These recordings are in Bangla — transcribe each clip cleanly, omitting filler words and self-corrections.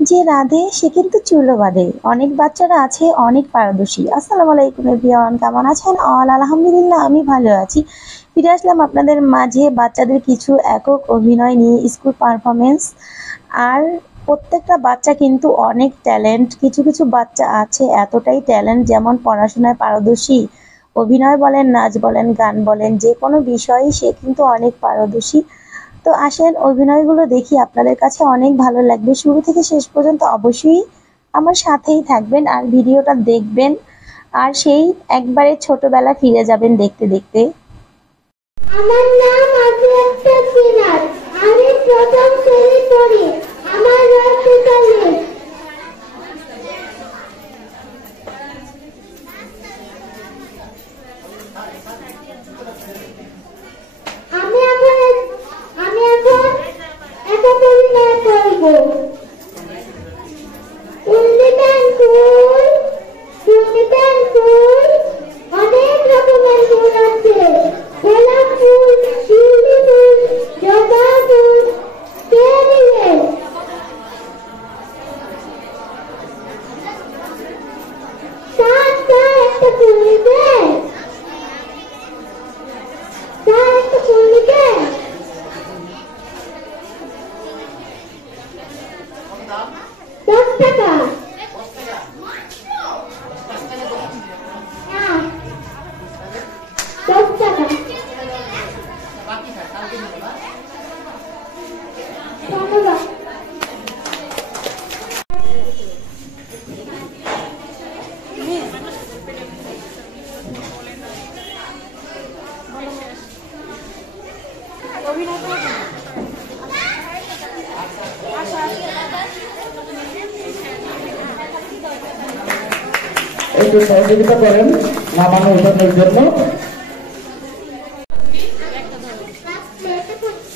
যে রাঁধে সে কিন্তু চুলো বাঁধে। অনেক বাচ্চারা আছে অনেক পারদর্শী। আসসালামু আলাইকুম এভরিওয়ান, কেমন আছেন? আলহামদুলিল্লাহ আমি ভালো আছি। ফিরে আসলাম আপনাদের মাঝে বাচ্চাদের কিছু একক অভিনয় নিয়ে, স্কুল পারফরমেন্স। আর প্রত্যেকটা বাচ্চা কিন্তু অনেক ট্যালেন্ট। কিছু কিছু বাচ্চা আছে এতটাই ট্যালেন্ট, যেমন পড়াশোনায় পারদর্শী, অভিনয় বলেন, নাচ বলেন, গান বলেন, যে কোনো বিষয়েই সে কিন্তু অনেক পারদর্শী। তো আসেন অভিনয়গুলো দেখি, আপনাদের কাছে অনেক ভালো লাগবে। শুরু থেকে শেষ পর্যন্ত অবশ্যই আমার সাথেই থাকবেন আর ভিডিওটা দেখবেন, আর সেই একবারে ছোটবেলা ফিরে যাবেন দেখতে দেখতে। আমার নাম আব্দুল সিরাজ। আমি প্রথম শ্রেণী পড়ি। আমার নাম সুতালিস। আমি এখন আমি এখন একটা অভিনয় করব। উল্লিটান ফুল, সুনিটান ফুল, অনেক রকমের ফুল আছে। গোলাপ ফুল, শিউলি ফুল, জবা ফুল, কে দিবে? স্যার একটা ফুল দিবে? স্যার একটা ফুল দিবে? 10 টাকা। না, 10 টাকা। ধন্যবাদ। একটু সহযোগিতা করেন নামানো উঠানোর জন্য।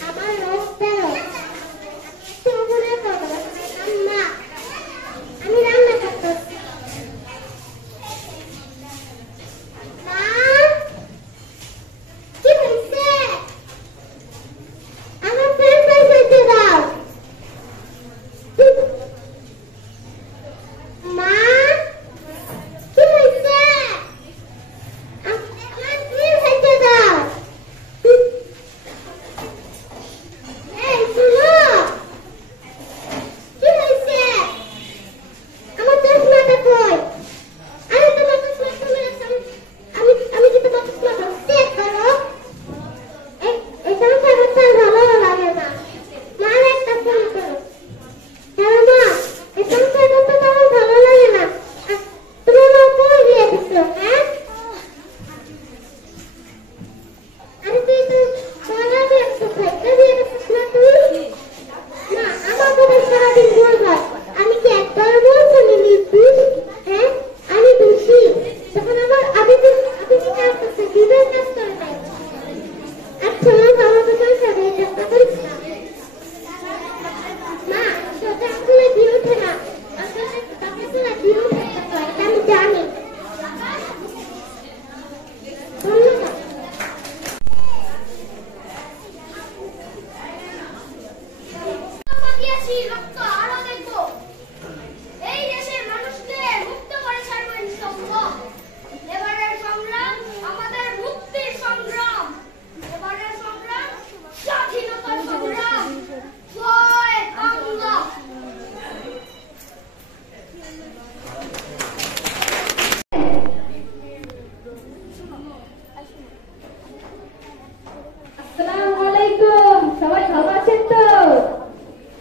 আমার রোগ বেরো। মনে করো মা, আমি রান্না করতেছি। মা, কি হয়েছে? আমার ফ্রেন্ড হইতে দাও। মা, কি হয়েছে? আমার ফ্রেন্ড হইতে দাও। এই শুনো, কি হয়েছে? আমার চশমাটা কই? আরে তোমার চশমা তুমি রাখছো। আমি কি তোমার চশমাটা চেক করো? এই এই সংসারটা ভালো লাগে না। মার একটা ফোন করো। হ্যাঁ মা, এই সংসারটা তো তেমন ভালো লাগে না। তুমি আমার কই বিয়ে দিছো, হ্যাঁ? আরে তুই তো সারাদিন একটু খাইতে বিয়ে দিছিস না তুই? না, আমার কথা সারাদিন বলবা। আমি কি একবার বলছি লিখবি? হ্যাঁ, আমি দোষী। তখন আমার আমি কি কাজ করতে দিবেন কাজ করে নাই। আচ্ছা মা, আমার কথা সারাদিন চেষ্টা করিস না। মা, সোজা আঙ্গুলে দিয়ে ওঠে না। আসলে তাকে তো দিয়ে ওঠে না, এটা আমি জানি। ধন্যবাদ। রক্ত আরো দেখবো। এই দেশের মানুষদের মুক্ত করে ছাড়বো ইনশাআল্লাহ। এবারের সংগ্রাম আমাদের মুক্তির সংগ্রাম। এবারের সংগ্রাম স্বাধীনতার সংগ্রাম। জয় বাংলা। আসসালামু আলাইকুম। সবাই ভালো আছেন তো?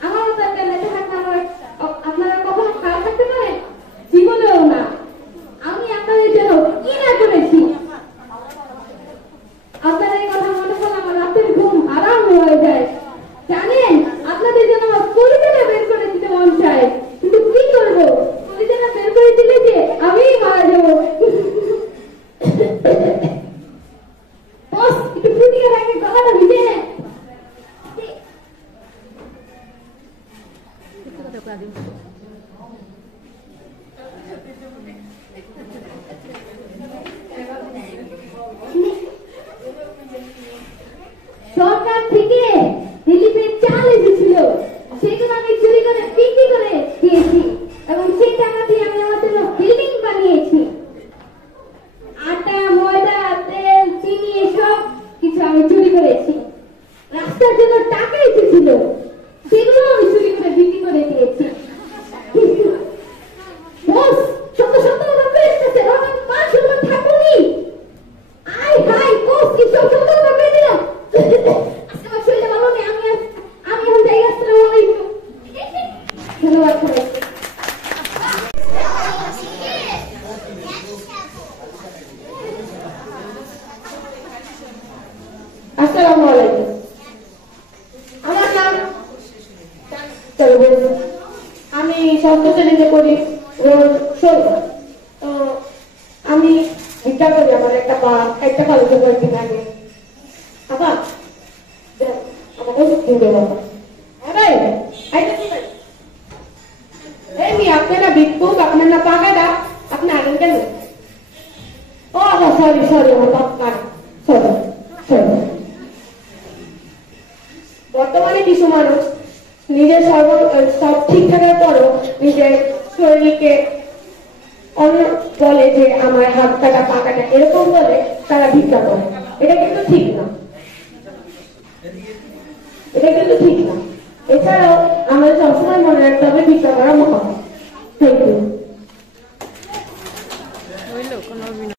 আমার তো একটা মেয়ে থাকলে আপনারা কখনো খারাপ থাকতে পারেন? জীবনেও না। আমি আপনাদের জন্য কি না করেছি। আপনাদের এই কথা মনে করলে আমার রাতের ঘুম হারাম হয়ে যায়। জানেন, আপনাদের জন্য আমার কলিজাটা বের করে দিতে মন চায়, কিন্তু কি করবো? কলিজাটা বের করে দিলে যে আমি মারা যাবো। বস, একটু ফুটিয়ে রাখে, গলাটা ভিজে নেন। সরকার থেকে রিলিফের চাল এসেছিল, সেগুলো আমি চুরি করে বিক্রি করে দিয়ে ধন্যবাদ সবাইকে। আসসালামু আলাইকুম। আমার নাম আমি ষষ্ঠ শ্রেণীতে পড়ি, রোজ 16। তো আমি ভিক্ষা করি। আমার একটা কলেজে কয়েকদিন আগে আবার আমাকে দিতে বাবা। হ্যাঁ ভাই, এই মি আপনারা ভিক্ষুক, আপনার না পাকাটা, আপনি আনেন কেন? ও সরি সরি, আমার পাকা সরি সরি। বর্তমানে কিছু মানুষ নিজের সব ঠিক থাকার পরও নিজের শরীরকে অন্য বলে যে আমার হাত কাটা পা কাটা, এরকম বলে তারা ভিক্ষা করে। এটা কিন্তু ঠিক না, এটা কিন্তু ঠিক না। এছাড়াও আমাদের সবসময় মনে রাখতে হবে ভিক্ষা করা মহৎ। Thank you.